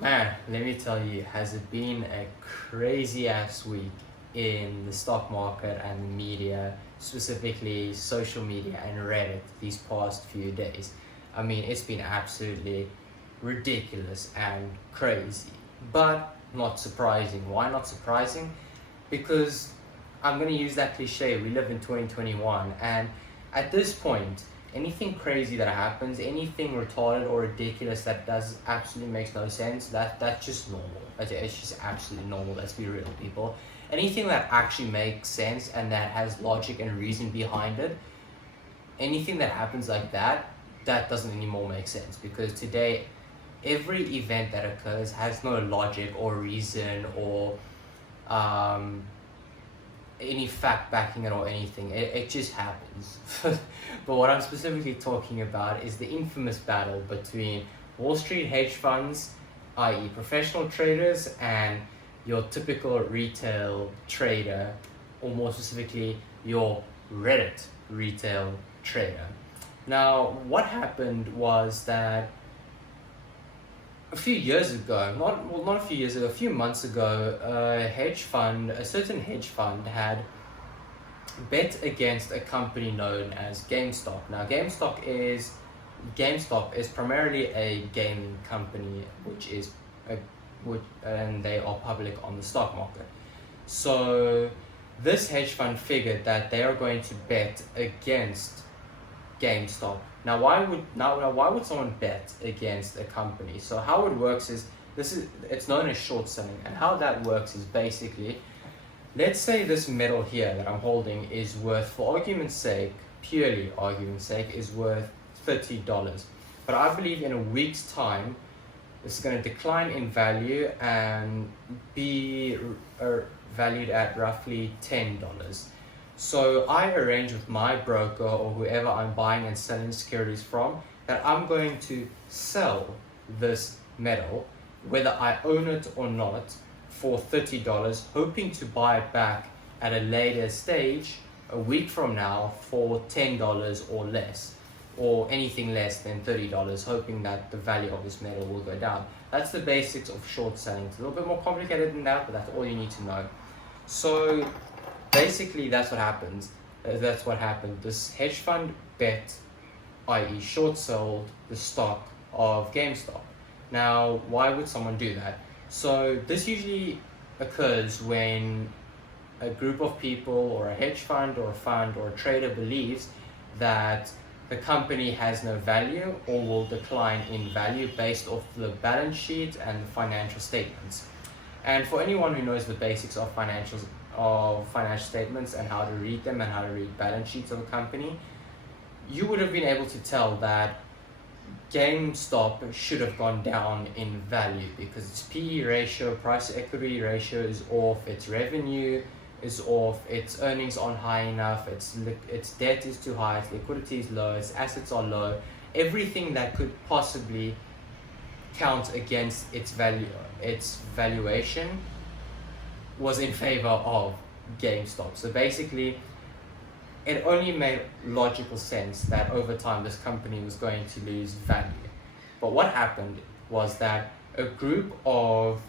Man, let me tell you, has it been a crazy ass week in the stock market and the media, specifically social media and Reddit these past few days? I mean, it's been absolutely ridiculous and crazy, but not surprising. Why not surprising? Because I'm going to use that cliche, we live in 2021, and at this point, anything crazy that happens, anything retarded or ridiculous that does absolutely makes no sense, that's just normal. It's just absolutely normal. Let's be real, people. Anything that actually makes sense and that has logic and reason behind it, anything that happens like that, that doesn't anymore make sense, because today every event that occurs has no logic or reason or um, any fact backing it or anything. It just happens. But what I'm specifically talking about is the infamous battle between Wall Street hedge funds, i.e. professional traders, and your typical retail trader, or more specifically your Reddit retail trader. Now, what happened was that a few years ago, not a few years ago, a few months ago, a certain hedge fund had bet against a company known as GameStop. Now, GameStop is primarily a gaming company, and they are public on the stock market. So this hedge fund figured that they are going to bet against GameStop. Now why would someone bet against a company? So how it works is it's known as short selling, and how that works is basically, let's say this metal here that I'm holding is worth, for argument's sake, purely argument's sake, is worth $30. But I believe in a week's time it's going to decline in value and be valued at roughly $10. So I arrange with my broker or whoever I'm buying and selling securities from that I'm going to sell this metal, whether I own it or not, for $30, hoping to buy it back at a later stage, a week from now, for $10 or less, or anything less than $30, hoping that the value of this metal will go down. That's the basics of short selling. It's a little bit more complicated than that, but that's all you need to know. So basically, that's what happens. That's what happened. This hedge fund bet, i.e. short sold the stock of GameStop. Now, why would someone do that? So this usually occurs when a group of people or a hedge fund or a trader believes that the company has no value or will decline in value based off the balance sheet and the financial statements. And for anyone who knows the basics of financial statements and how to read them and how to read balance sheets of a company, you would have been able to tell that GameStop should have gone down in value because its PE ratio, price to equity ratio, is off, its revenue is off, its earnings aren't high enough, its debt is too high, its liquidity is low, its assets are low. Everything that could possibly count against its valuation was in favor of GameStop. So basically, it only made logical sense that over time this company was going to lose value. But what happened was that a group of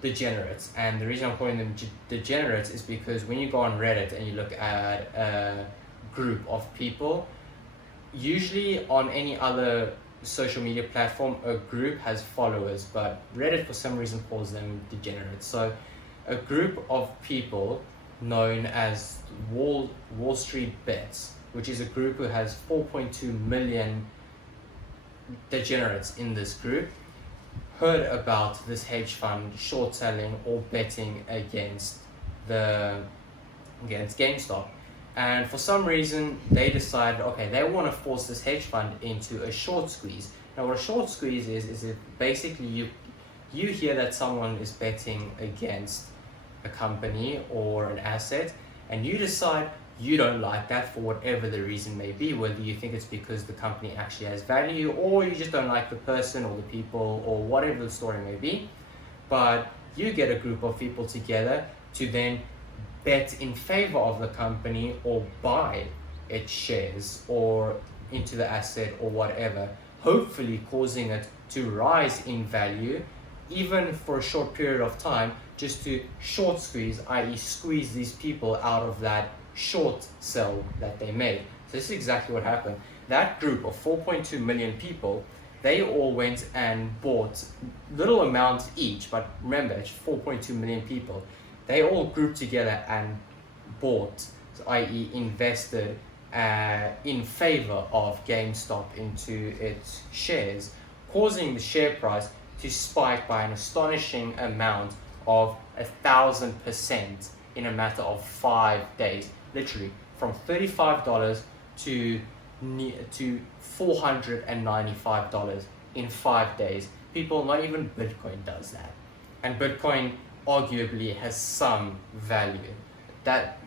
degenerates, and the reason I'm calling them degenerates is because when you go on Reddit and you look at a group of people, usually on any other social media platform, a group has followers, but Reddit for some reason calls them degenerates. So a group of people known as Wall Street Bets, which is a group who has 4.2 million degenerates in this group, heard about this hedge fund short selling or betting against GameStop. And for some reason, they decided, okay, they want to force this hedge fund into a short squeeze. Now, what a short squeeze is it basically you hear that someone is betting against a company or an asset, and you decide you don't like that for whatever the reason may be, whether you think it's because the company actually has value, or you just don't like the person or the people, or whatever the story may be. But you get a group of people together to then bet in favor of the company or buy its shares or into the asset or whatever, hopefully causing it to rise in value even for a short period of time, just to short squeeze, i.e. squeeze these people out of that short sell that they made. So this is exactly what happened. That group of 4.2 million people, they all went and bought little amounts each, but remember, it's 4.2 million people. They all grouped together and bought, i.e. invested in favor of GameStop into its shares, causing the share price to spike by an astonishing amount of 1,000% in a matter of 5 days. Literally, from $35 to $495 in 5 days. People, not even Bitcoin does that. And Bitcoin arguably has some value. That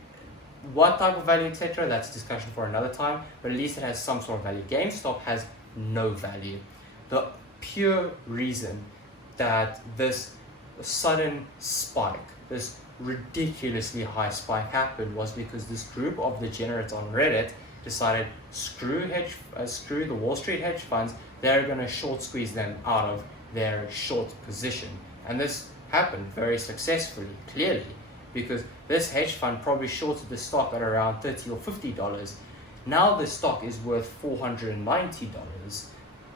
what type of value, etc., that's discussion for another time, but at least it has some sort of value. GameStop has no value. The pure reason that this sudden spike, this ridiculously high spike happened was because this group of degenerates on Reddit decided screw the Wall Street hedge funds, they're going to short squeeze them out of their short position. And this happened very successfully, clearly, because this hedge fund probably shorted the stock at around $30 or $50. Now the stock is worth $490.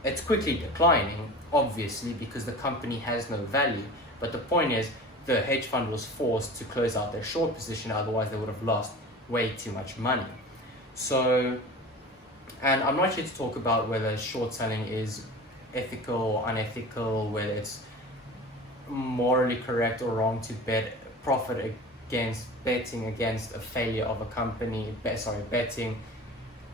It's quickly declining, obviously, because the company has no value. But the point is, the hedge fund was forced to close out their short position, otherwise they would have lost way too much money. So, and I'm not here to talk about whether short selling is ethical or unethical, whether it's morally correct or wrong to betting against a failure of a company, betting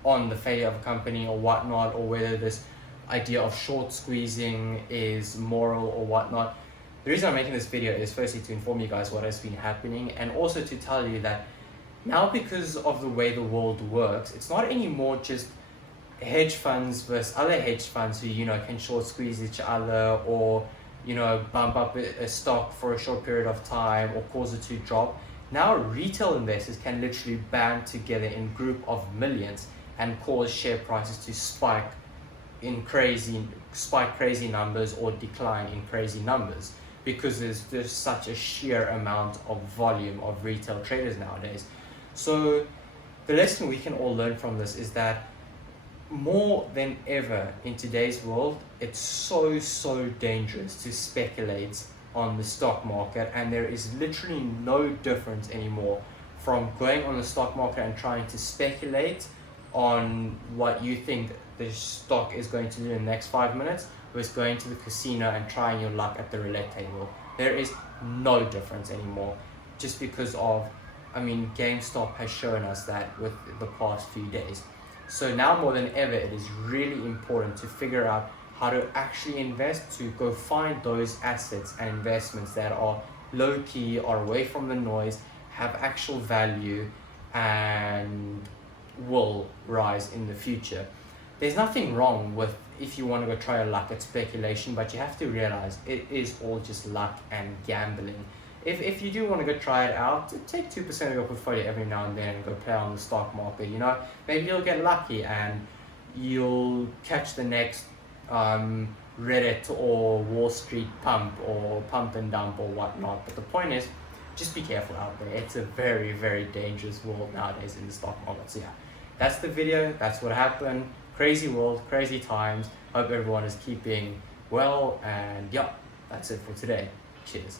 on the failure of a company or whatnot, or whether this idea of short squeezing is moral or whatnot. The reason I'm making this video is firstly to inform you guys what has been happening, and also to tell you that now, because of the way the world works, it's not anymore just hedge funds versus other hedge funds who, can short squeeze each other, or, bump up a stock for a short period of time or cause it to drop. Now retail investors can literally band together in group of millions and cause share prices to spike crazy numbers or decline in crazy numbers, because there's such a sheer amount of volume of retail traders nowadays. So the lesson we can all learn from this is that more than ever in today's world, it's so dangerous to speculate on the stock market, and there is literally no difference anymore from going on the stock market and trying to speculate on what you think the stock is going to do in the next 5 minutes versus going to the casino and trying your luck at the roulette table. There is no difference anymore, just because of, GameStop has shown us that with the past few days. So now more than ever, it is really important to figure out how to actually invest, to go find those assets and investments that are low-key, are away from the noise, have actual value, and will rise in the future. There's nothing wrong with if you want to go try your luck at speculation, but you have to realize it is all just luck and gambling. If you do want to go try it out, take 2% of your portfolio every now and then and go play on the stock market. Maybe you'll get lucky and you'll catch the next Reddit or Wall Street pump or pump and dump or whatnot. But the point is, just be careful out there. It's a very dangerous world nowadays in the stock market. So yeah, that's the video. That's what happened. Crazy world, crazy times. Hope everyone is keeping well, and yeah, that's it for today. Cheers.